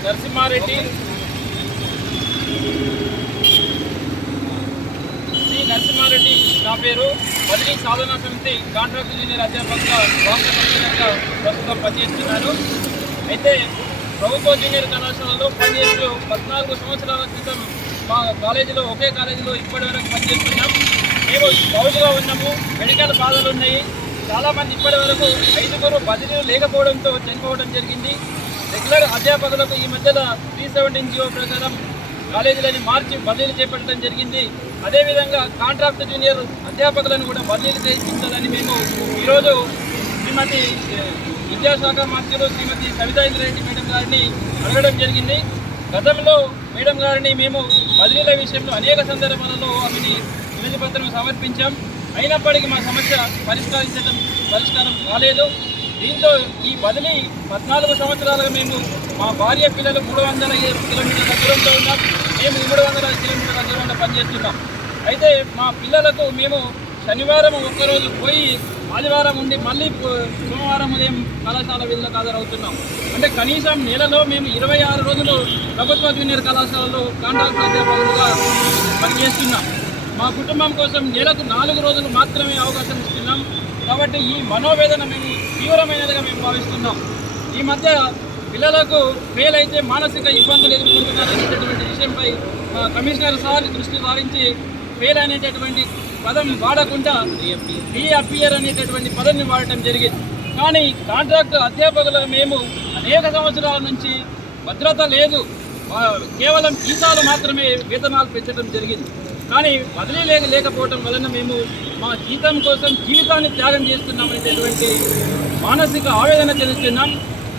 నరసింహారెడ్డి శ్రీ నరసింహారెడ్డి నా పేరు బదిలీ సాధన సమితి కాంట్రాక్ట్ ఇంజనీర్ అధ్యాపకంగా రాష్ట్ర కమిషనర్గా ప్రస్తుతం పనిచేస్తున్నాను అయితే ప్రభుత్వ జూనియర్ కళాశాలలో పనిచేస్తూ పద్నాలుగు సంవత్సరాల క్రితం మా కాలేజీలో ఒకే కాలేజీలో ఇప్పటి వరకు పనిచేస్తున్నాం. మేము బౌలుగా ఉన్నాము మెడికల్ బాధలు ఉన్నాయి. చాలామంది ఇప్పటి వరకు ఐదుగురు బదిలీలు లేకపోవడంతో చనిపోవడం జరిగింది. రెగ్యులర్ అధ్యాపకులకు ఈ మధ్యలో త్రీ సెవెంటీన్ జీవో ప్రకారం కాలేజీలని మార్చి బదిలీలు చేపట్టడం జరిగింది. అదేవిధంగా కాంట్రాక్ట్ జూనియర్ అధ్యాపకులను కూడా బదిలీలు చేయించాలని మేము ఈరోజు శ్రీమతి విద్యాశాఖ మంత్రులు శ్రీమతి సవితా ఇంద్రెడ్డి మేడం గారిని అడగడం జరిగింది. గతంలో మేడం గారిని మేము బదిలీల విషయంలో అనేక సందర్భాలలో ఆమెని వినతి పత్రం సమర్పించాం. అయినప్పటికీ మా సమస్య పరిష్కరించడం పరిష్కారం కాలేదు. దీంతో ఈ బదిలీ పద్నాలుగు సంవత్సరాలుగా మేము మా భార్య పిల్లలు మూడు వందల కిలోమీటర్ల దూరంలో ఉన్నాం. మేము మూడు వందల కిలోమీటర్ల దూరంలో పనిచేస్తున్నాం. అయితే మా పిల్లలకు మేము శనివారం ఒక్కరోజు పోయి ఆదివారం ఉండి మళ్ళీ సోమవారం ఉదయం కళాశాల విధులకు హాజరవుతున్నాం. అంటే కనీసం నెలలో మేము ఇరవై ఆరు రోజులు ప్రభుత్వ జూనియర్ కళాశాలలో కాంట్రాక్ట్ అధ్యాపకులుగా పనిచేస్తున్నాం. మా కుటుంబం కోసం నెలకు నాలుగు రోజులు మాత్రమే అవకాశం ఇస్తున్నాం. కాబట్టి ఈ మనోవేదన మేము తీవ్రమైనదిగా మేము భావిస్తున్నాం. ఈ మధ్య పిల్లలకు ఫెయిల్ అయితే మానసిక ఇబ్బందులు ఎదుర్కొంటున్నారు అనేటటువంటి విషయంపై మా కమిషనర్ సార్ దృష్టి సారించి ఫెయిల్ అనేటటువంటి పదం వాడకుండా రీ అపియర్ అనేటటువంటి పదాన్ని వాడటం జరిగింది. కానీ కాంట్రాక్ట్ అధ్యాపకులు మేము అనేక సంవత్సరాల నుంచి భద్రత లేదు. కేవలం జీతాలు మాత్రమే వేతనాలు పెంచడం జరిగింది. కానీ బదిలీ లేక లేకపోవడం వలన మేము మా జీతం కోసం జీవితాన్ని త్యాగం చేస్తున్నామనేటటువంటి మానసిక ఆవేదన చెందుతున్నాం.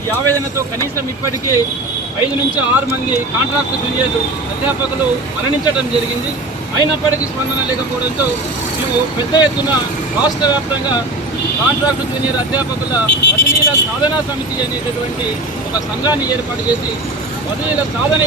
ఈ ఆవేదనతో కనీసం ఇప్పటికే ఐదు నుంచి ఆరు మంది కాంట్రాక్ట్ జూనియర్లు అధ్యాపకులు మరణించడం జరిగింది. అయినప్పటికీ స్పందన లేకపోవడంతో మేము పెద్ద ఎత్తున రాష్ట్ర వ్యాప్తంగా కాంట్రాక్టు జూనియర్ అధ్యాపకుల వదిలీల సాధనా సమితి అనేటటువంటి ఒక సంఘాన్ని ఏర్పాటు చేసి వదిలీల సాధన